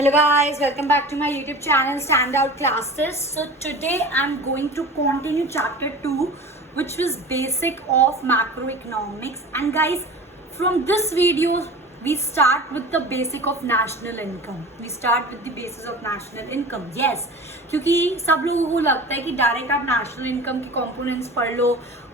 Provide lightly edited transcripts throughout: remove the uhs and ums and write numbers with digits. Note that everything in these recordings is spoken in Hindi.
Hello guys, welcome back to my YouTube channel Standout Classes. So today I'm going to continue chapter 2, which was basic of macroeconomics. And guys, from this video we start with the basic of national income. We start with the basis of national income. Yes, क्योंकि सब लोगों को लगता है कि डायरेक्ट आप नेशनल इनकम के कंपोनेंट्स पढ़ लो,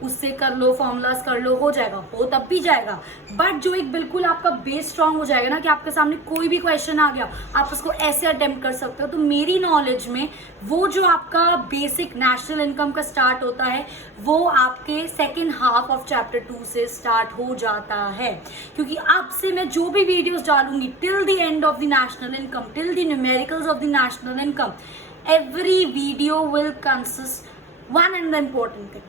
उससे कर लो, फॉर्मूलाज कर लो, हो जाएगा, हो तब भी जाएगा। बट जो एक बिल्कुल आपका बेस स्ट्रांग हो जाएगा ना कि आपके सामने कोई भी क्वेश्चन आ गया, आप उसको ऐसे अटेम्प्ट कर सकते हो। तो मेरी नॉलेज में वो जो आपका बेसिक नेशनल इनकम का स्टार्ट होता है वो आपके सेकेंड हाफ ऑफ चैप्टर 2 से स्टार्ट हो जाता है। क्योंकि अब से मैं जो भी वीडियोस डालूंगी till the end of the national income, till the numericals of the national income, every video will consist one and the important thing.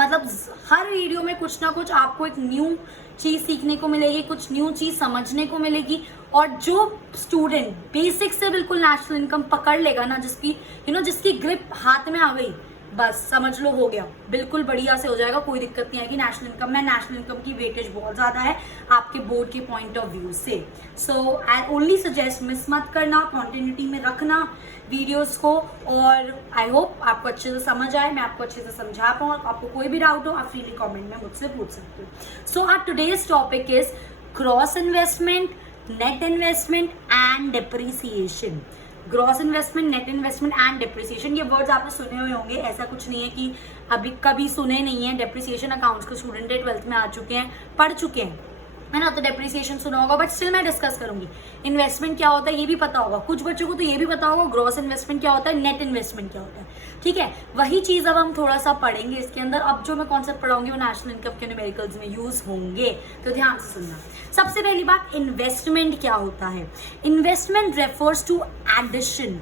मतलब हर वीडियो में कुछ ना कुछ आपको एक न्यू चीज सीखने को मिलेगी, कुछ न्यू चीज समझने को मिलेगी। और जो स्टूडेंट बेसिक से बिल्कुल नेशनल इनकम पकड़ लेगा ना, जिसकी जिसकी ग्रिप हाथ में आ गई, बस समझ लो हो गया, बिल्कुल बढ़िया से हो जाएगा, कोई दिक्कत नहीं आएगी। नेशनल इनकम की वेटेज बहुत ज़्यादा है आपके बोर्ड के पॉइंट ऑफ व्यू से। सो आई ओनली सजेस्ट मिस मत करना, कॉन्टिन्यूटी में रखना वीडियोस को। और आई होप आपको अच्छे से समझ आए, मैं आपको अच्छे से समझा पाऊँ। आपको कोई भी डाउट हो आप फ्रीली कमेंट में मुझसे पूछ सकते हो। So our today's topic is gross investment, net investment and depreciation. Gross investment, net investment and depreciation, ये वर्ड्स आपने सुने हुए होंगे। ऐसा कुछ नहीं है कि अभी कभी सुने नहीं है। डेप्रिसिएशन अकाउंट्स के स्टूडेंट 12th में आ चुके हैं, पढ़ चुके हैं, है ना। तो डेप्रिसिएशन सुना होगा, बट स्टिल मैं डिस्कस करूंगी। इन्वेस्टमेंट क्या होता है ये भी पता होगा, कुछ बच्चों को तो ये भी पता होगा ग्रॉस इन्वेस्टमेंट क्या होता है, नेट इन्वेस्टमेंट क्या होता है। ठीक है, वही चीज अब हम थोड़ा सा पढ़ेंगे इसके अंदर। अब जो मैं कॉन्सेप्ट पढ़ाऊंगी वो नेशनल इनकम के न्यूमेरिकल्स में यूज होंगे, तो ध्यान से सुनना। सबसे पहली बात, इन्वेस्टमेंट क्या होता है। Investment refers to addition,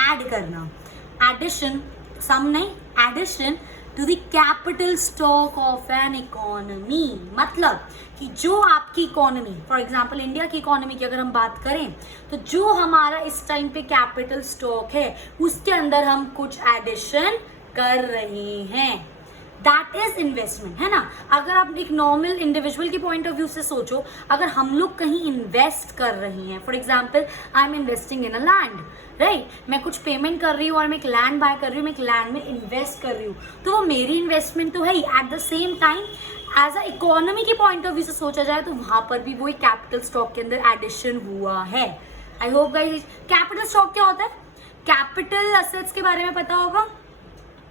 add करना, एडिशन, सम नहीं, addition to the capital stock of an economy. मतलब कि जो आपकी इकोनॉमी, फॉर एग्जांपल इंडिया की इकोनॉमी की अगर हम बात करें, तो जो हमारा इस टाइम पे कैपिटल स्टॉक है उसके अंदर हम कुछ एडिशन कर रहे हैं, दैट इज इन्वेस्टमेंट, है ना। अगर आप एक नॉर्मल इंडिविजुअल के पॉइंट ऑफ व्यू से सोचो, अगर हम लोग कहीं इन्वेस्ट कर रहे हैं, for example I am investing in a land, right, मैं कुछ पेमेंट कर रही हूँ और मैं एक लैंड बाय कर रही हूँ, मैं एक लैंड में इन्वेस्ट कर रही हूँ, तो वो मेरी इन्वेस्टमेंट तो है ही। At the same time as a economy के पॉइंट ऑफ व्यू से सोचा जाए तो वहां पर भी वो एक कैपिटल स्टॉक के अंदर एडिशन हुआ है। आई होप गाइस, कैपिटल स्टॉक क्या होता है, कैपिटल असेट्स के बारे में पता होगा,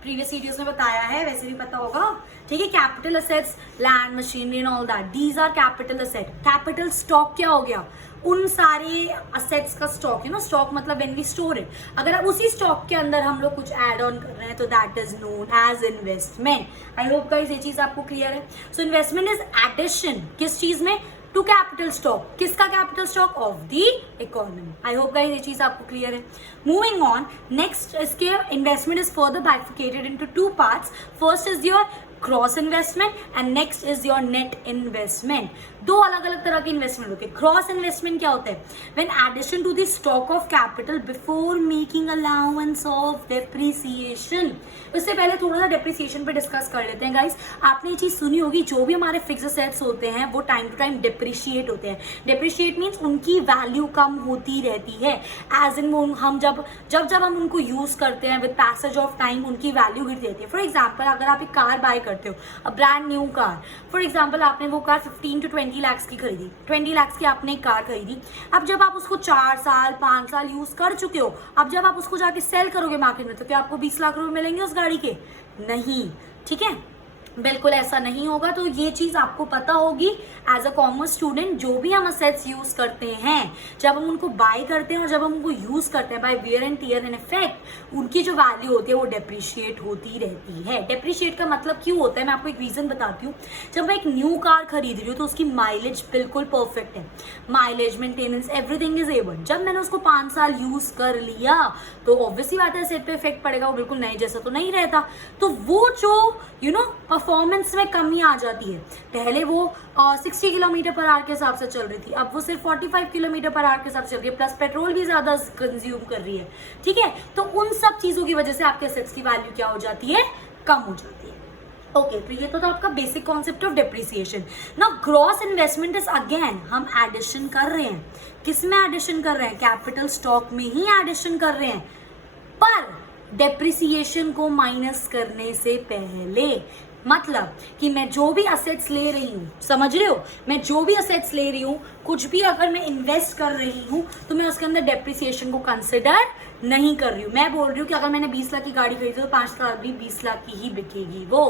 प्रीवियस वीडियोस में बताया है, वैसे भी पता होगा। ठीक है, capital assets, land, machinery and all that, these are capital asset. Capital stock क्या हो गया, उन सारे असेट्स का स्टॉक, स्टॉक मतलब व्हेन वी स्टोर इट। अगर आप उसी स्टॉक के अंदर हम लोग कुछ ऐड ऑन कर रहे हैं तो that is known as investment. I hope guys ये चीज आपको क्लियर है। सो इन्वेस्टमेंट इज एडिशन, किस चीज में, टू कैपिटल स्टॉक। किसका capital stock, of the economy. I hope guys ये चीज आपको क्लियर है। मूविंग ऑन, नेक्स्ट इसके investment is further bifurcated into two parts. First is your cross investment and next is your net investment. दो अलग अलग तरह के इन्वेस्टमेंट होते हैं। क्रॉस इन्वेस्टमेंट क्या होता है, when addition to the stock of capital before making allowance of depreciation. उससे पहले थोड़ा सा डेप्रिसिएशन पे डिस्कस कर लेते हैं गाइस। आपने ये चीज सुनी होगी, जो भी हमारे फिक्स्ड असेट्स होते हैं वो टाइम टू टाइम डिप्रिशिएट होते हैं। डिप्रिशिएट मीन्स उनकी वैल्यू कम होती रहती है, एज इन हम जब हम उनको यूज करते हैं, विद पैसेज ऑफ टाइम उनकी वैल्यू गिरती रहती है। फॉर एग्जाम्पल अगर आप एक कार बाय करते हो, a brand new car, for example आपने वो कार 15 to 20 लाख की खरीदी, 20 लाख की आपने एक कार खरीदी। अब जब आप उसको 4 साल 5 साल यूज कर चुके हो, अब जब आप उसको जाके सेल करोगे मार्केट में, तो क्या आपको 20 लाख रुपए मिलेंगे उस गाड़ी के? नहीं, ठीक है, बिल्कुल ऐसा नहीं होगा। तो ये चीज आपको पता होगी एज अ कॉमर्स स्टूडेंट। जो भी हम असेट्स यूज करते हैं, जब हम उनको बाय करते हैं और जब हम उनको यूज करते हैं by wear and tear in effect, उनकी जो वैल्यू होती है वो डेप्रिशिएट होती रहती है। डेप्रिशिएट का मतलब क्यों होता है, मैं आपको एक रीजन बताती हूँ। जब मैं एक न्यू कार खरीद रही हूँ तो उसकी माइलेज बिल्कुल परफेक्ट है, mileage, maintenance, everything is able. जब मैंने उसको 5 साल यूज कर लिया तो ऑब्वियसली बात है सेट पे इफेक्ट पड़ेगा, वो बिल्कुल नए जैसा तो नहीं रहता। तो वो जो परफॉर्मेंस में कमी आ जाती है। पहले वो 60 किलोमीटर पर आवर के हिसाब से चल रही थी, अब वो सिर्फ 45 किलोमीटर पर आवर के हिसाब से चल रही है, प्लस पेट्रोल भी ज्यादा कंज्यूम कर रही है। ठीक है, तो उन सब चीजों की वजह से आपके असेट्स की वैल्यू क्या हो जाती है, कम हो जाती है। ओके तो ये तो था आपका basic concept of depreciation. Now gross investment is again हम एडिशन कर रहे हैं. किस में एडिशन कर रहे हैं? कैपिटल स्टॉक में ही एडिशन कर रहे हैं, पर डेप्रिसिएशन को माइनस करने से पहले. मतलब कि मैं जो भी असेट्स ले रही हूँ, समझ रहे हो, मैं जो भी असेट्स ले रही हूँ, कुछ भी अगर मैं इन्वेस्ट कर रही हूँ तो मैं उसके अंदर डेप्रिसिएशन को कंसिडर नहीं कर रही हूँ. मैं बोल रही हूँ कि अगर मैंने 20 लाख की गाड़ी खरीदी तो 5 साल भी 20 लाख की ही बिकेगी वो.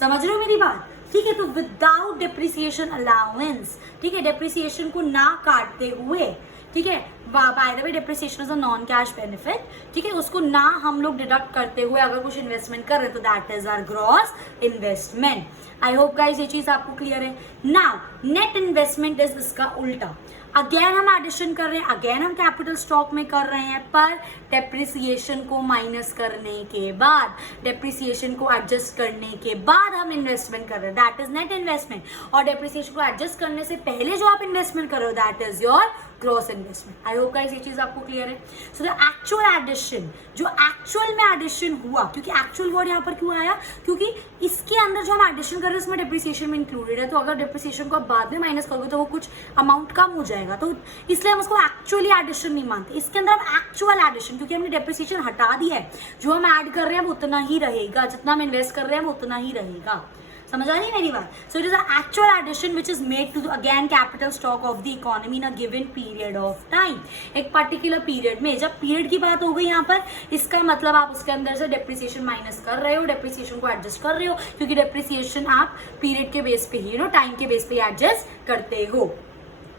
समझ रहे हो मेरी बात? ठीक है, तो विदाउट डेप्रिसिएशन अलाउंस, ठीक है, डेप्रिसिएशन को ना काटते हुए, ठीक है, by the way depreciation is a non cash benefit, ठीक है, उसको ना हम लोग डिडक्ट करते हुए अगर कुछ इन्वेस्टमेंट कर रहे हैं तो that is our gross investment. I hope guys ये चीज आपको क्लियर है. नाउ नेट इन्वेस्टमेंट इज इसका उल्टा. अगेन हम एडिशन कर रहे हैं, अगेन हम कैपिटल स्टॉक में कर रहे हैं, पर डेप्रिसिएशन को माइनस करने के बाद, डेप्रिसिएशन को एडजस्ट करने के बाद हम इन्वेस्टमेंट कर रहे हैं, दैट इज नेट इन्वेस्टमेंट. और डेप्रिसिएशन को एडजस्ट करने से पहले जो आप इन्वेस्टमेंट कर रहे हो that is your gross investment. I hope guys ये चीज आपको क्लियर है. सो द एक्चुअल एडिशन, जो एक्चुअल में एडिशन हुआ, क्योंकि एक्चुअल वर्ड यहाँ पर क्यों आया, क्योंकि इसके अंदर जो हम एडिशन कर रहे हैं उसमें डेप्रिसिएशन में इंक्लूडेड है, तो अगर डेप्रिसिएशन को आप बाद में माइनस करोगे तो वो कुछ अमाउंट कम हो जाएगा, तो इसलिए हम उसको एक्चुअली एडिशन नहीं मानते. इसके अंदर हम एक्चुअल एडिशन, क्योंकि हमने डेप्रिसिएशन हटा दिया है, जो हम ऐड कर रहे हैं वो उतना ही रहेगा, जितना हम इन्वेस्ट कर रहे हैं वो उतना ही रहेगा. समझ आ रही मेरी बात? So it is actual addition which is made to again capital stock of the economy in a given period of time. एक पर्टिकुलर पीरियड में, जब पीरियड की बात हो गई यहाँ पर, इसका मतलब आप उसके अंदर से डेप्रिसिएशन माइनस कर रहे हो, डेप्रिसिएशन को एडजस्ट कर रहे हो, क्योंकि डेप्रिसिएशन आप पीरियड के बेस पे ही, टाइम के बेस पे एडजस्ट करते हो.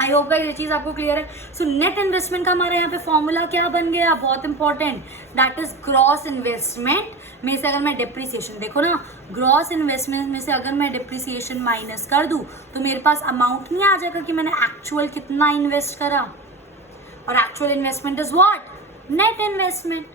आई होप गाइस ये चीज आपको क्लियर है. सो नेट इन्वेस्टमेंट का हमारे यहाँ पे फॉर्मूला क्या बन गया, बहुत important, that is gross investment में से अगर मैं डेप्रिसिएशन, देखो ना, ग्रॉस इन्वेस्टमेंट में से अगर मैं डेप्रिसिएशन माइनस कर दूं तो मेरे पास अमाउंट नहीं आ जाएगा कि मैंने एक्चुअल कितना इन्वेस्ट करा. और actual investment is what? Net investment.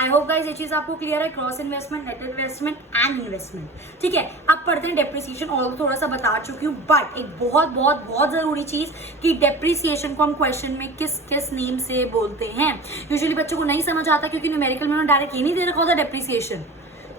I hope guys ये चीज आपको क्लियर है. Cross investment, net investment and investment. ठीक है, अब पढ़ते हैं डेप्रिसिएशन. और थोड़ा सा बता चुकी हूँ, बट एक बहुत बहुत बहुत जरूरी चीज कि डेप्रिसिएशन को हम क्वेश्चन में किस किस नेम से बोलते हैं. यूजुअली बच्चों को नहीं समझ आता क्योंकि न्यूमेरिकल में उन्होंने डायरेक्ट ये नहीं दे रखा होता डेप्रिसिएशन.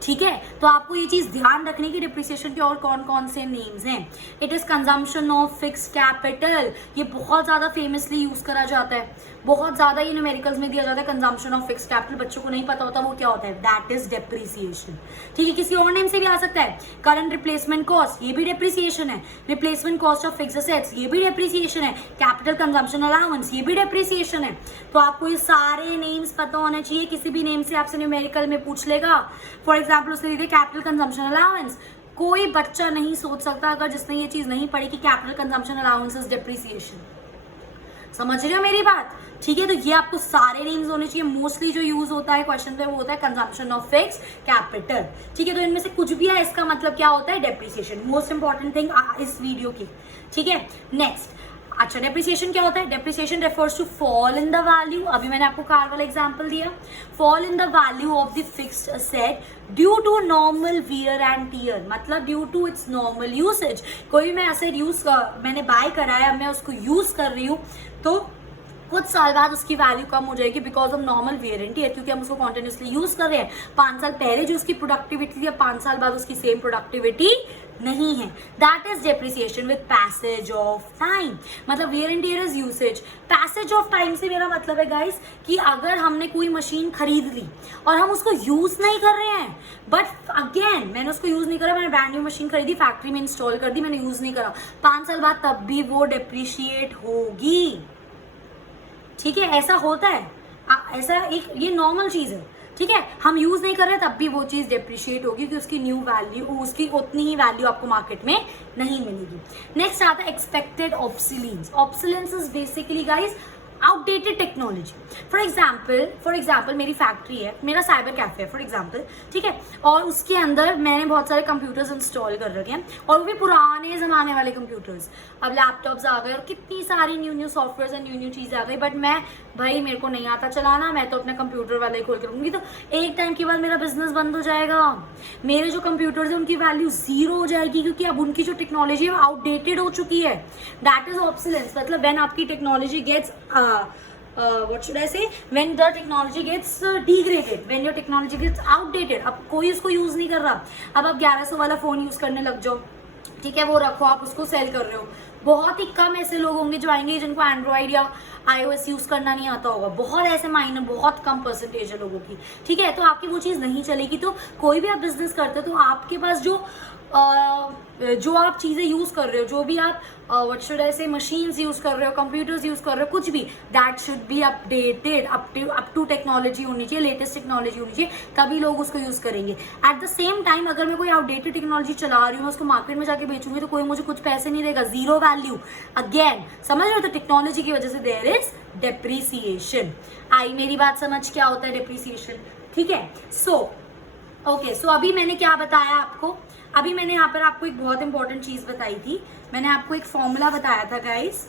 ठीक है, तो आपको ये चीज ध्यान रखने की डेप्रिसिएशन के और कौन कौन से नेम्स हैं. It is consumption of fixed capital. ये बहुत ज्यादा फेमसली यूज करा जाता है, बहुत ज्यादा ये न्यूमेरिकल्स में दिया जाता है. कंजम्पशन ऑफ फिक्स्ड कैपिटल बच्चों को नहीं पता होता वो क्या होता है, दैट इज डेप्रिसिएशन. ठीक है, किसी और नेम से भी आ सकता है. करंट रिप्लेसमेंट कॉस्ट, ये भी डेप्रिसिएशन है. Replacement cost of fixed assets, ये भी डेप्रिसिएशन है. कैपिटल कंजम्पशन अलाउंस, ये भी डेप्रिसिएशन है. तो आपको ये सारे नेम्स पता होने चाहिए. किसी भी नेम से आपसे न्यूमेरिकल में पूछ लेगा, फॉर एग्जाम्पल उसने दिया कैपिटल कंजम्पशन अलाउंस. कोई बच्चा नहीं सोच सकता अगर जिसने ये चीज नहीं पढ़ी कि capital consumption allowance is depreciation. समझ रहे हो मेरी बात? ठीक है, तो ये आपको सारे नेम्स होने चाहिए. मोस्टली जो यूज होता है क्वेश्चन पे वो होता है कंजम्पशन ऑफ फिक्स्ड कैपिटल. ठीक है, तो इनमें से कुछ भी है इसका मतलब क्या होता है, डेप्रिसिएशन. मोस्ट इंपॉर्टेंट थिंग इस वीडियो की. ठीक है, नेक्स्ट. अच्छा, डेप्रिसिएशन क्या होता है? Depreciation refers to fall in the value. अभी मैंने आपको कार वाला एग्जांपल दिया. Fall in the value of the fixed asset due to normal wear and tear. मतलब due to its normal usage. कोई मैं असेट मैंने बाय करा है, अब मैं उसको यूज कर रही हूँ, तो कुछ साल बाद उसकी वैल्यू कम हो जाएगी because of normal wear and tier, क्योंकि हम उसको कॉन्टिन्यूसली यूज कर रहे हैं. 5 साल पहले जो उसकी प्रोडक्टिविटी थी, 5 साल बाद उसकी सेम प्रोडक्टिविटी नहीं है. That is depreciation with passage of time. मतलब wear and tear is usage. Passage of time से मेरा मतलब है गाइस कि अगर हमने कोई मशीन खरीद ली और हम उसको यूज नहीं कर रहे हैं, बट अगेन मैंने उसको यूज नहीं करा, मैंने ब्रांड न्यू मशीन खरीदी, फैक्ट्री में इंस्टॉल कर दी, मैंने यूज नहीं करा, 5 साल बाद तब भी वो डेप्रिशिएट होगी. ठीक है, ऐसा होता है, ऐसा एक ये नॉर्मल चीज है. ठीक है, हम यूज नहीं कर रहे तब भी वो चीज डेप्रिशिएट होगी क्योंकि उसकी न्यू वैल्यू, उसकी उतनी ही वैल्यू आपको मार्केट में नहीं मिलेगी. नेक्स्ट आता है expected obsolescence. Obsolescence is basically guys outdated technology. For example मेरी फैक्ट्री है, मेरा साइबर कैफे है फॉर एग्जाम्पल. ठीक है, और उसके अंदर मैंने बहुत सारे कंप्यूटर्स इंस्टॉल कर रखे हैं और वो भी पुराने जमाने वाले कंप्यूटर्स. अब लैपटॉप्स आ गए और कितनी सारी न्यू सॉफ्टवेयर और न्यू चीज़ें आ गई, बट मेरे को नहीं आता चलाना, मैं तो अपना कंप्यूटर वाला ही खोल के रखूंगी. तो एक टाइम के बाद मेरा बिजनेस बंद हो जाएगा. मेरे जो कंप्यूटर्स हैं उनकी वैल्यू 0 हो जाएगी क्योंकि अब उनकी जो टेक्नोलॉजी है वो आउटडेटेड हो चुकी है. That is obsolescence. मतलब व्हेन आपकी technology gets what should I say, when the technology gets degraded, when your technology gets outdated, अब कोई उसको यूज नहीं कर रहा, अब आप 1100 वाला फोन यूज करने लग जाओ, ठीक है, वो रखो, आप उसको सेल कर रहे हो। बहुत ही कम ऐसे लोग होंगे जो आएंगे जिनको एंड्रॉइड या iOS यूज करना नहीं आता होगा, बहुत ऐसे माइनर, बहुत कम परसेंटेज है लोगों की, ठीक है। तो आपकी वो चीज़ नहीं चलेगी। तो कोई भी आप बिजनेस करते हो तो आपके पास जो आप चीज़ें यूज़ कर रहे हो, जो भी आप व्हाट शुड आई से मशीन्स यूज़ कर रहे हो, कंप्यूटर्स यूज़ कर रहे हो, कुछ भी, that should be updated, up to technology होनी चाहिए, लेटेस्ट टेक्नोलॉजी होनी चाहिए, तभी लोग उसको यूज़ करेंगे। एट द सेम टाइम अगर मैं कोई आउटडेटेड टेक्नोलॉजी चला रही हूँ, उसको मार्केट में जाके बेचूंगी तो कोई मुझे कुछ पैसे नहीं देगा, जीरो वैल्यू। अगेन समझ रहे हो, तो टेक्नोलॉजी की वजह से देयर इज डेप्रीसिएशन। आई मेरी बात समझ, क्या होता है डेप्रीसिएशन, ठीक है। सो अभी मैंने क्या बताया आपको, अभी मैंने यहाँ पर आपको एक बहुत इंपॉर्टेंट चीज बताई थी, मैंने आपको एक फॉर्मूला बताया था गाइस।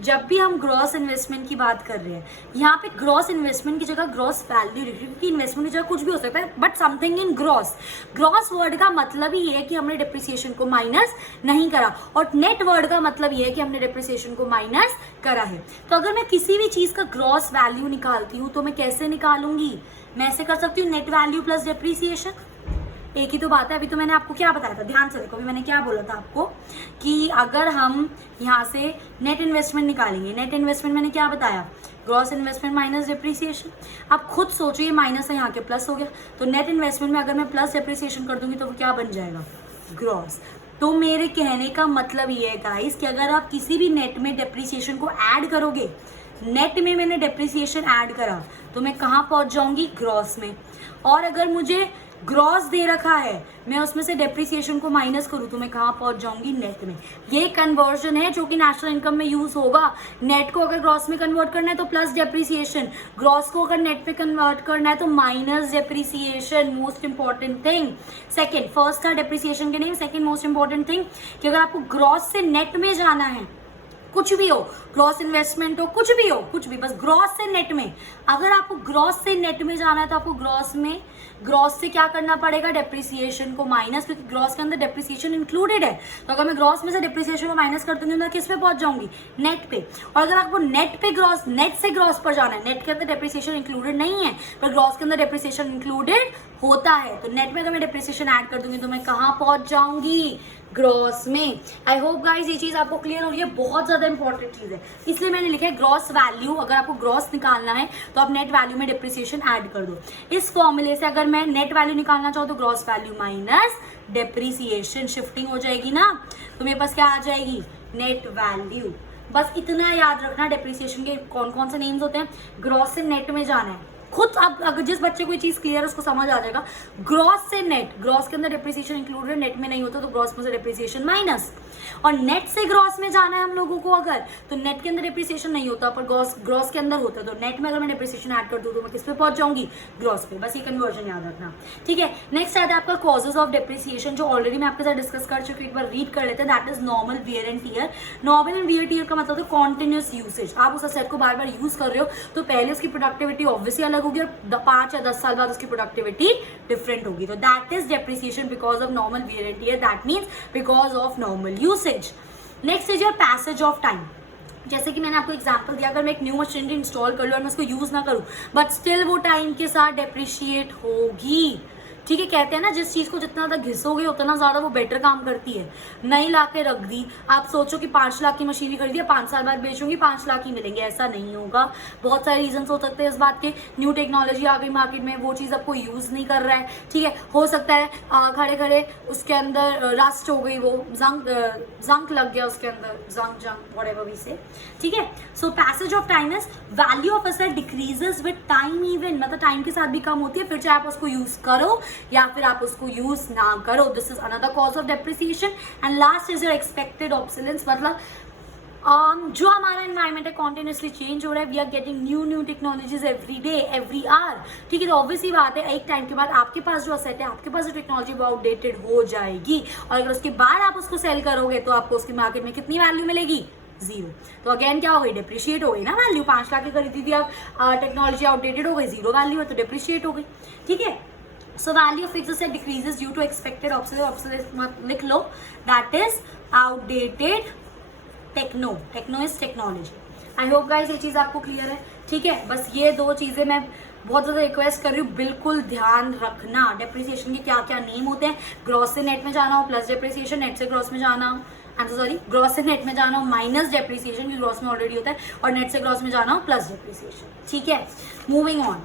जब भी हम ग्रॉस इन्वेस्टमेंट की बात कर रहे हैं, यहाँ पे ग्रॉस इन्वेस्टमेंट की जगह ग्रॉस वैल्यू, क्योंकि इन्वेस्टमेंट की जगह कुछ भी हो सकता है, but something in gross. Gross word का मतलब ही ये है कि हमने डिप्रिसिएशन को माइनस नहीं करा, और नेट वर्ड का मतलब ये है कि हमने डिप्रिसिएशन को माइनस करा है। तो अगर मैं किसी भी चीज का ग्रॉस वैल्यू निकालती हूँ तो मैं कैसे निकालूंगी, मैं ऐसे कर सकती हूँ, नेट वैल्यू प्लस डिप्रिसिएशन, एक ही तो बात है। अभी तो मैंने आपको क्या बताया था, ध्यान से देखो, अभी मैंने क्या बोला था आपको कि अगर हम यहाँ से नेट इन्वेस्टमेंट निकालेंगे, नेट इन्वेस्टमेंट मैंने क्या बताया, ग्रॉस इन्वेस्टमेंट माइनस डिप्रिसिएशन। आप खुद सोचो, ये माइनस है, यहाँ के प्लस हो गया, तो नेट इन्वेस्टमेंट में अगर मैं प्लस डिप्रिसिएशन कर दूंगी तो वो क्या बन जाएगा, ग्रॉस। तो मेरे कहने का मतलब ये है गाइस कि अगर आप किसी भी नेट में डिप्रिसिएशन को ऐड करोगे, नेट में मैंने डिप्रिसिएशन ऐड करा तो मैं कहाँ पहुंच जाऊंगी, ग्रॉस में। और अगर मुझे ग्रॉस दे रखा है, मैं उसमें से डेप्रिसिएशन को माइनस करूं तो मैं कहाँ पहुंच जाऊंगी, नेट में। ये कन्वर्जन है जो कि नेशनल इनकम में यूज होगा। नेट को अगर ग्रॉस में कन्वर्ट करना है तो प्लस डेप्रिसिएशन, ग्रॉस को अगर नेट पे कन्वर्ट करना है तो minus depreciation. Most important thing, second, first था डेप्रिसिएशन के name, second most important thing कि अगर आपको ग्रॉस से नेट में जाना है, कुछ भी हो, ग्रॉस इन्वेस्टमेंट हो, कुछ भी हो, कुछ भी, बस ग्रॉस से नेट में, अगर आपको ग्रॉस से नेट में जाना है तो आपको ग्रॉस से क्या करना पड़ेगा, डेप्रिसिएशन को माइनस, क्योंकि ग्रॉस के अंदर डेप्रिसिएशन इंक्लूडेड है। तो अगर मैं ग्रॉस में से डेप्रिसिएशन को माइनस कर दूंगी तो किस पे पहुंच जाऊंगी, नेट पे। और अगर आपको नेट से ग्रॉस पर जाना है, नेट के अंदर डेप्रिसिएशन इंक्लूडेड नहीं है पर ग्रॉस के अंदर डेप्रिसिएशन इंक्लूडेड होता है, तो नेट में अगर मैं डेप्रिसिएशन ऐड कर दूंगी तो मैं कहाँ पहुंच जाऊंगी, ग्रॉस में। आई होप गाइज ये चीज आपको क्लियर हो रही है, बहुत ज्यादा इंपॉर्टेंट चीज है, इसलिए मैंने लिखा है ग्रॉस वैल्यू। अगर आपको ग्रॉस निकालना है तो आप नेट वैल्यू में डिप्रिसिएशन ऐड कर दो। इस फॉर्मूले से अगर मैं नेट वैल्यू निकालना चाहूँ तो gross value minus depreciation, shifting हो जाएगी ना, तो मेरे पास क्या आ जाएगी, नेट वैल्यू। बस इतना याद रखना, डेप्रिसिएशन के कौन कौन से नेम्स होते हैं, ग्रॉस से नेट में जाना है, खुद अब अगर जिस बच्चे को ये चीज क्लियर है उसको समझ आ जाएगा। ग्रॉस से नेट, ग्रॉस के अंदर डेप्रिसिएशन इंक्लूडेड, नेट में नहीं होता तो ग्रॉस में से डेप्रिसिएशन माइनस। और नेट से ग्रॉस में जाना है हम लोगों को अगर, तो नेट के अंदर डेप्रिसिएशन नहीं होता पर ग्रॉस के अंदर होता है, तो नेट में अगर मैं डेप्रिसिएशन ऐड कर दूं तो मैं किस पे पहुंच जाऊंगी, ग्रॉस पे। बस ये कन्वर्जन याद रखना, ठीक है। नेक्स्ट आता है आपका कॉजेज ऑफ डेप्रिसिएशन, जो ऑलरेडी मैं आपके साथ डिस्कस कर चुकी हूँ, एक बार रीड कर लेते हैं। That is normal wear and tear. Normal and wear tear का मतलब है कॉन्टिन्यूस यूसेज। आप उस असेट को बार बार यूज कर रहे हो तो पहले उसकी प्रोडक्टिविटी ऑब्वियसली अलग होगी और 5 या 10 साल बाद उसकी प्रोडक्टिविटी डिफरेंट होगी, तो that is depreciation because of normal wear and tier, that means because of normal usage. Next is your passage of time. जैसे कि मैंने आपको एग्जांपल दिया, अगर मैं एक न्यू मशीनरी इंस्टॉल कर लूँ और मैं उसको यूज ना करूँ बट स्टिल वो टाइम के साथ डेप्रिशिएट होगी, ठीक है। कहते हैं ना जिस चीज को जितना ज्यादा घिसोगे उतना ज्यादा वो बेटर काम करती है। नई ला के रख दी, आप सोचो कि 5 लाख की मशीनरी खरीदी, 5 साल बाद बेचूंगी 5 लाख ही मिलेंगे, ऐसा नहीं होगा। बहुत सारे रीजन हो सकते हैं इस बात के। न्यू टेक्नोलॉजी आ गई मार्केट में, वो चीज आपको यूज नहीं कर रहा है, ठीक है। हो सकता है खड़े खड़े उसके अंदर रस्ट हो गई, वो जंक लग गया उसके अंदर, जंक व्हाटएवर वी से, ठीक है। So passage of time is value of asset decreases with time, even मतलब टाइम के साथ भी कम होती है, फिर चाहे आप उसको यूज करो या फिर आप उसको यूज ना करो। This is another cause of depreciation. And last is your expected obsolescence, मतलब जो हमारा एनवायरमेंट है कॉन्टिन्यूसली चेंज हो रहा है, we are getting new technologies every day every hour, ठीक है। तो ऑब्वियसली बात है एक टाइम के बाद आपके पास जो असेट है, आपके पास जो टेक्नोलॉजी वो आउटडेटेड हो जाएगी, और अगर उसके बाद आप उसको सेल करोगे तो आपको उसकी मार्केट में कितनी वैल्यू मिलेगी, 0। तो अगेन क्या हो गई, डेप्रिशिएट हो गई ना वैल्यू। 5 लाख की खरीदी थी, अब टेक्नोलॉजी आउटडेटेड हो गई, 0 वैल्यू है तो डेप्रिशिएट हो गई, ठीक है। So value of fixed asset decreases due to expected obsolescence, लिख लो, that is outdated techno is technology. I hope guys ये चीज आपको क्लियर है। ठीक है, बस ये 2 चीजें मैं बहुत ज़्यादा रिक्वेस्ट कर रही हूँ, बिल्कुल ध्यान रखना। डेप्रिसिएशन के क्या क्या नेम होते हैं, ग्रॉस से नेट में जाना हो प्लस डेप्रिसिएशन, नेट से ग्रॉस में जाना हो, आई एम सॉरी, ग्रॉस से नेट में जाना हो माइनस डेप्रिसिएशन, की ग्रॉस में ऑलरेडी होता है, और नेट से ग्रॉस में जाना हो प्लस डेप्रिसिएशन। ठीक है, मूविंग ऑन।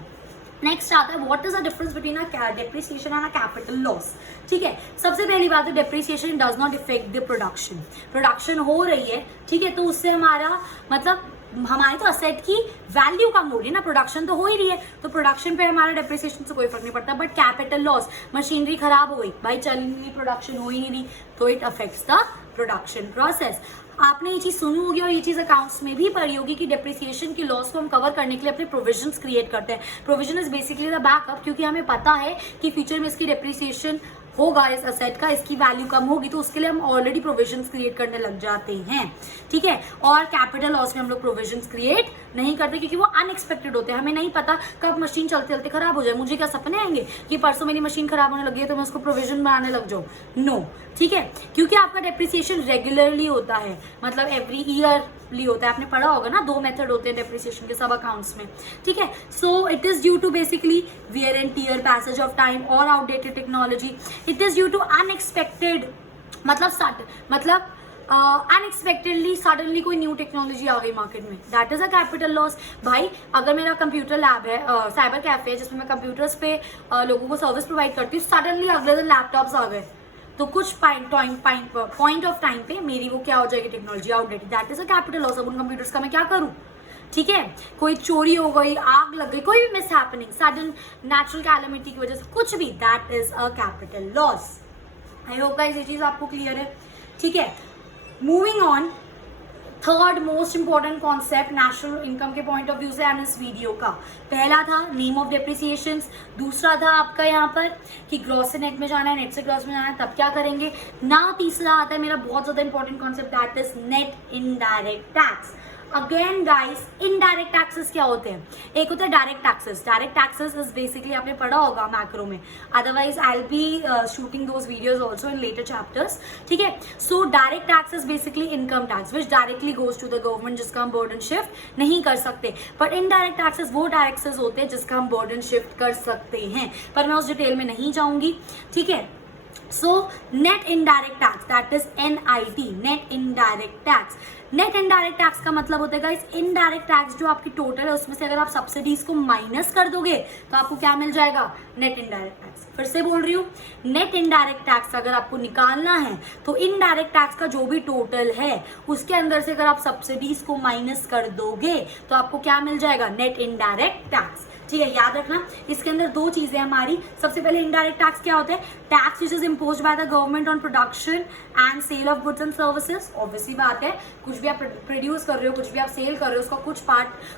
नेक्स्ट आता है what is the difference between a depreciation and a capital loss. ठीक है, सबसे पहली बात है depreciation does not effect the production. Production हो रही है, ठीक है, तो उससे हमारा मतलब हमारी तो असेट की वैल्यू कम हो रही है ना, प्रोडक्शन तो हो ही रही है, तो प्रोडक्शन पे हमारा डेप्रिसिएशन से कोई फर्क नहीं पड़ता। बट कैपिटल लॉस, मशीनरी खराब हो गई, भाई चल ही नहीं, प्रोडक्शन हो ही नहीं रही, तो it affects the production process. आपने ये चीज सुनी होगी और ये चीज अकाउंट्स में भी पढ़ी होगी कि डेप्रिसिएशन की लॉस को हम कवर करने के लिए अपने प्रोविजंस क्रिएट करते हैं। Provision is basically the backup, क्योंकि हमें पता है कि फ्यूचर में इसकी डेप्रिसिएशन होगा, इस असेट का, इसकी वैल्यू कम होगी, तो उसके लिए हम ऑलरेडी प्रोविजंस क्रिएट करने लग जाते हैं। ठीक है, और कैपिटल लॉस में हम लोग प्रोविजंस क्रिएट नहीं करते क्योंकि वो अनएक्सपेक्टेड होते हैं। हमें नहीं पता कब मशीन चलते चलते खराब हो जाए। मुझे क्या सपने आएंगे कि परसों मेरी मशीन खराब होने लगी है तो मैं उसको प्रोविजन बनाने लग जाऊँ? नो। ठीक है, क्योंकि आपका डेप्रिसिएशन रेगुलरली होता है, मतलब एवरी ईयरली होता है। आपने पढ़ा होगा ना, 2 मेथड होते हैं डेप्रिसिएशन के सब अकाउंट्स में। ठीक है, so it is due to basically wear and tear, passage of time और outdated technology. It is due to unexpected, मतलब अनएक्सपेक्टेडली सडनली कोई न्यू टेक्नोलॉजी आ गई मार्केट में, that is a capital loss. भाई अगर मेरा कंप्यूटर लैब है, साइबर कैफे है, जिसमें मैं कंप्यूटर्स पे लोगों को सर्विस प्रोवाइड करती हूँ, सडनली अगले दिन लैपटॉप्स आ गए, तो कुछ पॉइंट ऑफ टाइम पे मेरी वो क्या हो जाएगी, technology outdated, that is a capital loss. अब उन कंप्यूटर्स का मैं क्या करूँ? ठीक है, कोई चोरी हो गई, आग लग गई, कोई भी miss happening, sudden natural calamity की वजह से कुछ भी, that is a capital loss. I hope guys ये चीज आपको क्लियर है। ठीक है, moving on, third most important concept national income के पॉइंट ऑफ व्यू से एंड इस वीडियो का, पहला था नेम ऑफ डेप्रिसिएशन, दूसरा था आपका यहाँ पर कि ग्रॉस से नेट में जाना है, नेट से ग्रॉस में जाना है, तब क्या करेंगे। नाउ तीसरा आता है मेरा बहुत ज्यादा important concept, that is net indirect tax. Again guys, indirect taxes क्या होते हैं? एक होता है direct taxes. Direct taxes is basically आपने पढ़ा होगा मैक्रो में, otherwise I will be shooting those videos also in later chapters. ठीक है, so direct taxes basically income tax which directly goes to the government, जिसका हम बर्डन शिफ्ट नहीं कर सकते। बट इनडायरेक्ट टैक्सेस वो टैक्सेस होते हैं जिसका हम बर्डन शिफ्ट कर सकते हैं, पर मैं उस डिटेल में नहीं जाऊंगी। ठीक है, so net indirect tax, that is NIT, net indirect tax. Net indirect tax का मतलब होता है गाइस, इनडायरेक्ट टैक्स जो आपकी टोटल है उसमें से अगर आप सब्सिडीज को माइनस कर दोगे तो आपको क्या मिल जाएगा? Net indirect tax. फिर से बोल रही हूँ, नेट इनडायरेक्ट टैक्स अगर आपको निकालना है तो इनडायरेक्ट टैक्स का जो भी टोटल है उसके अंदर से अगर आप सब्सिडीज को माइनस कर दोगे तो आपको क्या मिल जाएगा? Net indirect tax. ठीक है, याद रखना इसके अंदर 2 चीजें हमारी। सबसे पहले इनडायरेक्ट टैक्स क्या होता है? Tax which is imposed by the government on production and sale of goods and services. Obviously बात है, कुछ भी आप प्रोड्यूस कर रहे हो, कुछ भी आप सेल कर रहे हो, उसका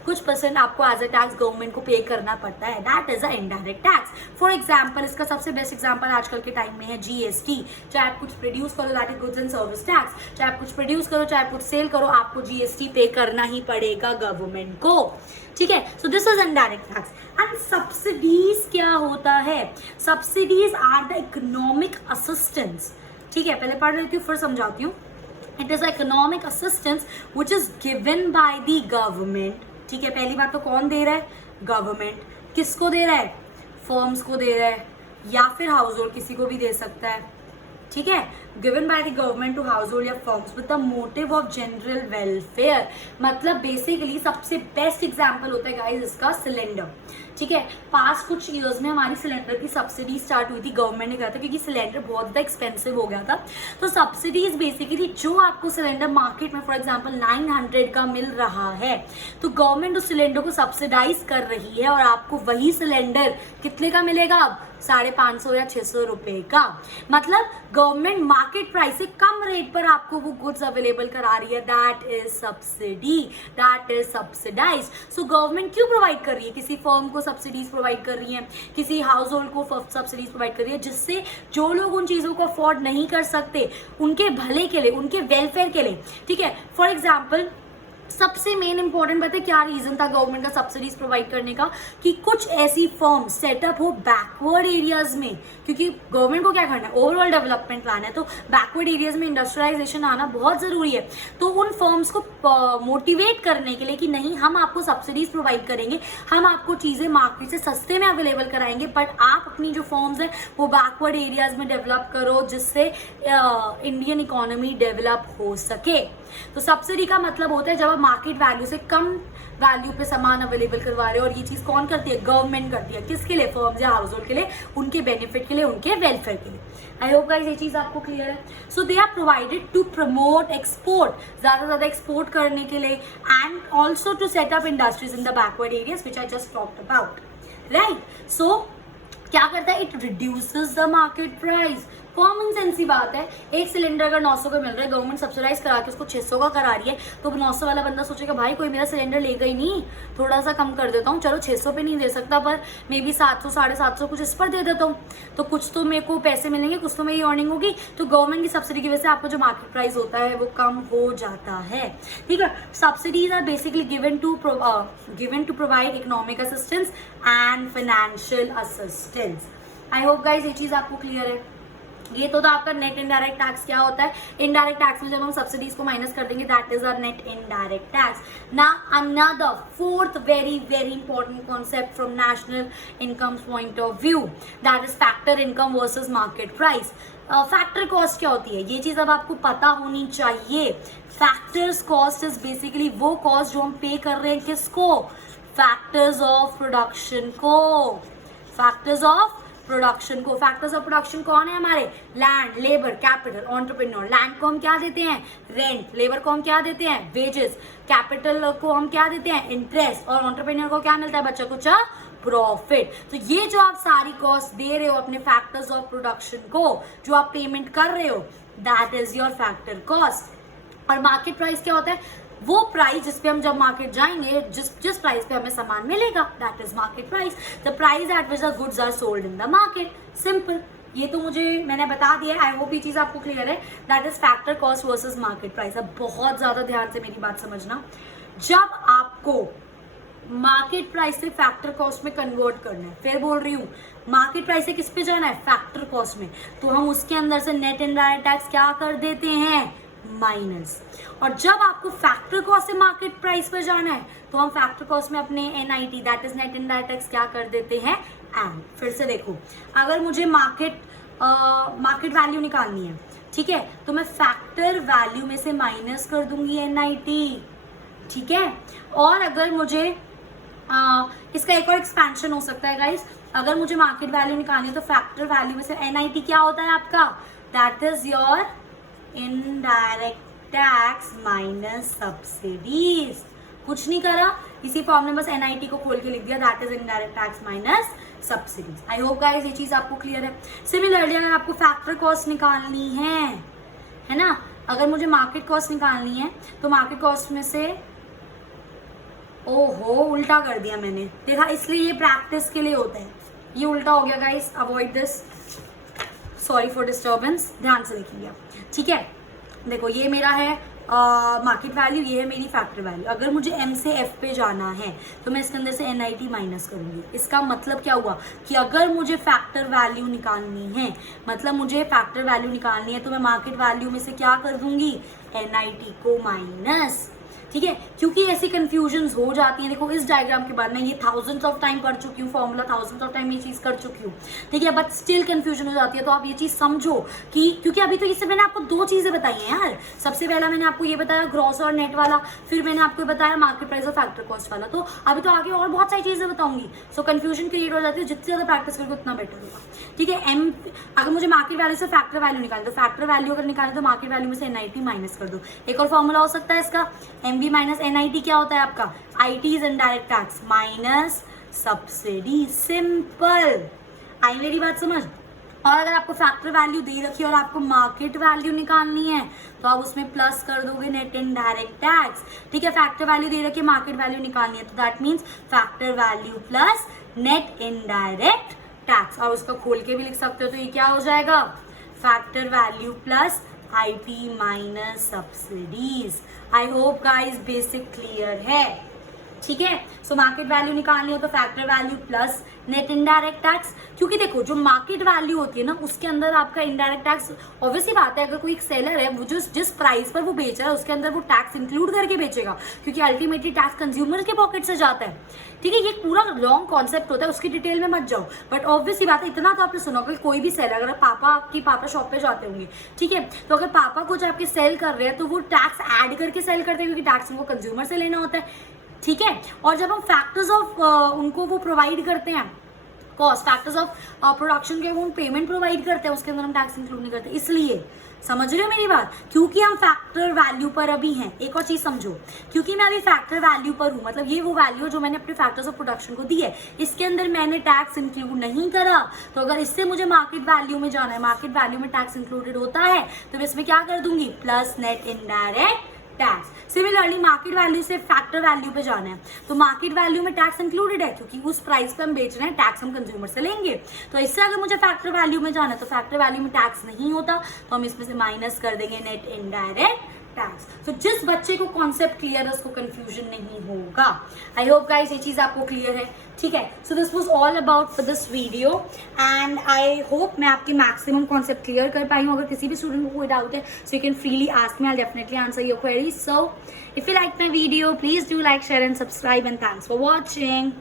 कुछ परसेंट आपको एज अ टैक्स गवर्नमेंट को पे करना पड़ता है, that is a indirect tax. For example, इसका सबसे बेस्ट एग्जाम्पल आजकल के टाइम में है GST। चाहे आप कुछ प्रोड्यूस करो, that is goods and service tax. चाहे आप कुछ प्रोड्यूस करो, चाहे आप कुछ सेल करो, आपको GST पे करना ही पड़ेगा गवर्नमेंट को। ठीक है, so this is indirect tax. And subsidies क्या होता है? Subsidies are the economic assistance. ठीक है, पहले पढ़ लेती हूँ फिर समझाती हूँ। It is economic assistance which is given by the government. ठीक है, पहली बात तो कौन दे रहा है? गवर्नमेंट। किसको दे रहा है? फर्म्स को दे रहा है, या फिर हाउस होल्ड, किसी को भी दे सकता है। ठीक है, given by the government to household या firms with the motive of general welfare. मतलब बेसिकली सबसे बेस्ट एग्जांपल होता है गाइस इसका सिलेंडर। ठीक है, पास कुछ ईयर्स में हमारी सिलेंडर की सब्सिडी स्टार्ट हुई थी, गवर्नमेंट ने कहा था क्योंकि सिलेंडर बहुत ज़्यादा एक्सपेंसिव हो गया था। तो सब्सिडीज बेसिकली जो आपको सिलेंडर मार्केट में फॉर एग्जांपल 900 का मिल रहा है, तो गवर्नमेंट उस सिलेंडर को सब्सिडाइज कर रही है और आपको वही सिलेंडर कितने का मिलेगा? अब 550 या 600 रुपए का। मतलब गवर्नमेंट मार्केट प्राइस से कम रेट पर आपको वो गुड्स अवेलेबल करा रही है, that is subsidy, that is subsidize. So government क्यों प्रोवाइड कर रही है? किसी फर्म को सब्सिडीज प्रोवाइड कर रही है, किसी हाउस होल्ड को सब्सिडीज प्रोवाइड कर रही है, जिससे जो लोग उन चीजों को अफोर्ड नहीं कर सकते उनके भले के लिए, उनके वेलफेयर के लिए। ठीक है, फॉर एग्जाम्पल सबसे मेन इंपॉर्टेंट पता है क्या रीजन था गवर्नमेंट का सब्सिडीज प्रोवाइड करने का, कि कुछ ऐसी फर्म सेटअप हो बैकवर्ड एरियाज में, क्योंकि गवर्नमेंट को क्या करना है, ओवरऑल डेवलपमेंट प्लान है, तो बैकवर्ड एरियाज में इंडस्ट्रियलाइजेशन आना बहुत जरूरी है। तो उन फर्म्स को मोटिवेट करने के लिए कि नहीं हम आपको सब्सिडीज प्रोवाइड करेंगे, हम आपको चीजें मार्केट से सस्ते में अवेलेबल कराएंगे, बट आप अपनी जो फर्म्स है वो बैकवर्ड एरियाज में डेवलप करो, जिससे इंडियन इकोनॉमी डेवलप हो सके। तो सब्सिडी का मतलब होता है जब आप मार्केट वैल्यू से कम वैल्यू पे सामान अवेलेबल करवा रहे हो, और ये चीज कौन करती है, गवर्नमेंट करती है। किसके लिए, फर्म्स या हाउस होल्ड के लिए, उनके बेनिफिट के लिए, उनके वेलफेयर के लिए। आई होप गाइस ये चीज आपको क्लियर है। So they are provided to promote export, ज्यादा से ज्यादा एक्सपोर्ट करने के लिए, and also to set up industries in the backward areas which I just talked about, right. So क्या करता है, it reduces the market price. Common sense ही बात है, एक सिलेंडर अगर 900 का मिल रहा है, गवर्नमेंट सब्सिडाइज करा के उसको 600 का करा रही है, तो 900 वाला बंदा सोचेगा भाई कोई मेरा सिलेंडर लेगा ही नहीं, थोड़ा सा कम कर देता हूँ, चलो 600 पे नहीं दे सकता पर मे बी 700 750 कुछ इस पर दे देता हूँ, तो कुछ तो मेरे को पैसे मिलेंगे, कुछ तो मेरी अर्निंग होगी। तो गवर्नमेंट की सब्सिडी की वजह से आपको जो मार्केट प्राइस होता है वो कम हो जाता है, ठीक है। Subsidies are basically given to provide economic assistance and financial assistance. I hope guys ये चीज आपको क्लियर है। ये तो था आपका नेट इनडायरेक्ट टैक्स। क्या होता है इनडायरेक्ट टैक्स में, जब हम सब्सिडीज को माइनस कर देंगे, that is our net indirect tax. Now another fourth very very important concept from national income point of view, that is factor income versus market price. Factor cost क्या होती है, ये चीज अब आपको पता होनी चाहिए। फैक्टर्स कॉस्ट इज बेसिकली वो कॉस्ट जो हम पे कर रहे हैं किसको, फैक्टर्स ऑफ प्रोडक्शन को, फैक्टर्स ऑफ प्रोडक्शन को। फैक्टर्स ऑफ प्रोडक्शन कौन है हमारे, land, labour, capital, entrepreneur. Land को हम क्या देते हैं, रेंट। लेबर को हम क्या देते हैं, वेजेस। कैपिटल को हम क्या देते हैं, इंटरेस्ट। और एंटरप्रेन्योर को क्या मिलता है बच्चा, कुछ प्रॉफिट। तो ये जो आप सारी कॉस्ट दे रहे हो अपने फैक्टर्स ऑफ प्रोडक्शन को, जो आप पेमेंट कर रहे हो, that is your factor cost. और मार्केट प्राइस क्या होता है, वो प्राइस जिस पे हम जब मार्केट जाएंगे, जिस प्राइस पे हमें सामान मिलेगा, that is market price. The price at which the goods are sold in the market, simple. ये तो मैंने बता दिया, आई होप ये चीज आपको क्लियर है। That is factor cost versus market price. अब बहुत ज्यादा ध्यान से मेरी बात समझना, जब आपको मार्केट प्राइस से फैक्टर कॉस्ट में कन्वर्ट करना है, फिर बोल रही हूँ मार्केट प्राइस से किस पे जाना है, फैक्टर कॉस्ट में, तो हम उसके अंदर से नेट इनडायरेक्ट टैक्स क्या कर देते हैं, माइनस। और जब आपको फैक्टर कॉस्ट से मार्केट प्राइस पर जाना है, तो हम फैक्टर कॉस्ट में अपने NIT that is net indirect tax क्या कर देते हैं, एंड। फिर से देखो, अगर मुझे मार्केट वैल्यू निकालनी है, ठीक है, तो मैं फैक्टर वैल्यू में से माइनस कर दूंगी NIT, ठीक है। और अगर मुझे इसका एक और एक्सपेंशन हो सकता है गाइस, अगर मुझे मार्केट वैल्यू निकालनी है तो फैक्टर वैल्यू में से NIT क्या होता है आपका, that is your indirect tax minus subsidies. कुछ नहीं करा, इसी फॉर्म में बस NIT को खोल के लिख दिया, that is indirect tax minus subsidies. I hope guys ये चीज आपको क्लियर है। सिमिलरली अगर आपको फैक्टर कॉस्ट निकालनी है ना, अगर मुझे मार्केट कॉस्ट निकालनी है तो मार्केट कॉस्ट में से, ओहो उल्टा कर दिया मैंने, देखा, इसलिए ये प्रैक्टिस के लिए होता है, ये उल्टा हो गया guys, avoid this, sorry for disturbance, ध्यान से देखिए आप, ठीक है। देखो ये मेरा है मार्केट वैल्यू, ये है मेरी फैक्टर वैल्यू। अगर मुझे M से F पे जाना है तो मैं इसके अंदर से NIT माइनस करूंगी। इसका मतलब क्या हुआ कि अगर मुझे फैक्टर वैल्यू निकालनी है, मतलब मुझे फैक्टर वैल्यू निकालनी है, तो मैं मार्केट वैल्यू में से क्या कर दूंगी, NIT को माइनस, ठीक है। क्योंकि ऐसी कंफ्यूजन्स हो जाती हैं। देखो इस डायग्राम के बाद मैं ये थाउजेंड्स ऑफ टाइम कर चुकी हूँ, फॉर्मूला थाउजेंड्स ऑफ टाइम ये चीज कर चुकी हूँ, ठीक है, बट स्टिल कंफ्यूजन हो जाती है। तो आप ये चीज समझो कि क्योंकि अभी तो इससे मैंने आपको दो चीजें बताई हैं यार। सबसे पहला मैंने आपको ये बताया ग्रॉस और नेट वाला, फिर मैंने आपको बताया मार्केट प्राइस और फैक्टर कॉस्ट वाला। तो अभी तो आगे और बहुत सारी चीजें बताऊंगी। सो कंफ्यूजन क्रिएट हो जाती है, जितनी ज्यादा प्रैक्टिस करोगे उतना बेटर होगा, ठीक है। अगर मुझे मार्केट वैल्यू से फैक्टर वैल्यू निकाले, तो फैक्टर वैल्यू अगर निकाले तो मार्केट वैल्यू में से NIT माइनस कर दो। एक और फॉर्मूला हो सकता है इसका, MB माइनस NIT क्या होता है आपका, IT is indirect tax minus subsidy, simple. आई मेरी बात समझ। और अगर आपको फैक्टर वैल्यू दे रखी है और आपको मार्केट वैल्यू निकालनी है, तो आप उसमें प्लस कर दोगे नेट इनडायरेक्ट टैक्स, ठीक है। फैक्टर वैल्यू दे रखी है, मार्केट वैल्यू निकालनी है, तो that means factor value plus net indirect tax. और उसका खोल के भी लिख सकते हो, तो ये क्या हो जाएगा, factor value plus IP minus subsidies. आई होप गाइस बेसिक क्लियर है, ठीक है। सो मार्केट वैल्यू निकालनी हो तो factor value plus net indirect tax, क्योंकि देखो जो मार्केट वैल्यू होती है ना उसके अंदर आपका इनडायरेक्ट टैक्स ऑब्वियसली बात है, अगर कोई एक सेलर है वो जो जिस प्राइस पर वो बेच रहा है उसके अंदर वो टैक्स इंक्लूड करके बेचेगा, क्योंकि अल्टीमेटली टैक्स कंज्यूमर के पॉकेट से जाता है, ठीक है। ये पूरा लॉन्ग कॉन्सेप्ट होता है, उसकी डिटेल में मत जाओ, बट ऑब्वियसली बात है इतना तो आपने सुना होगा कि कोई भी सेलर, अगर पापा शॉप पे जाते होंगे, ठीक है, तो अगर पापा कुछ आपके सेल कर रहे हैं तो वो टैक्स ऐड करके सेल करते हैं, क्योंकि टैक्स उनको कंज्यूमर से लेना होता है, ठीक है। और जब हम फैक्टर्स ऑफ उनको वो प्रोवाइड करते हैं, कॉस्ट फैक्टर्स ऑफ प्रोडक्शन के वो पेमेंट प्रोवाइड करते हैं, उसके अंदर हम टैक्स इंक्लूड नहीं करते। इसलिए समझ रहे हो मेरी बात, क्योंकि हम फैक्टर वैल्यू पर अभी हैं। एक और चीज समझो, क्योंकि मैं अभी फैक्टर वैल्यू पर हूँ, मतलब ये वो वैल्यू जो मैंने अपने फैक्टर्स ऑफ प्रोडक्शन को दी है, इसके अंदर मैंने टैक्स इंक्लूड नहीं करा। तो अगर इससे मुझे मार्केट वैल्यू में जाना है, मार्केट वैल्यू में टैक्स इंक्लूडेड होता है, तो मैं इसमें क्या कर दूंगी, plus net indirect tax. Similarly market value से फैक्टर वैल्यू पे जाना है, तो मार्केट वैल्यू में टैक्स इंक्लूडेड है, क्योंकि उस प्राइस पे हम बेच रहे हैं, टैक्स हम कंज्यूमर से लेंगे। तो इससे अगर मुझे फैक्टर वैल्यू में जाना है तो फैक्टर वैल्यू में टैक्स नहीं होता, तो हम इसमें से माइनस कर देंगे नेट इनडायरेक्ट टैक्स। तो जिस बच्चे को कॉन्सेप्ट क्लियर है उसको कंफ्यूजन नहीं होगा। आई होप गाइस ये चीज आपको क्लियर है, ठीक है। So this was all about for this video and I hope मैं आपके मैक्सिमम कॉन्सेप्ट क्लियर कर पाई हूँ। अगर किसी भी स्टूडेंट को कोई डाउट है so you can freely ask me, I definitely answer your queries. So if you like my video please do like, share and subscribe and thanks for watching.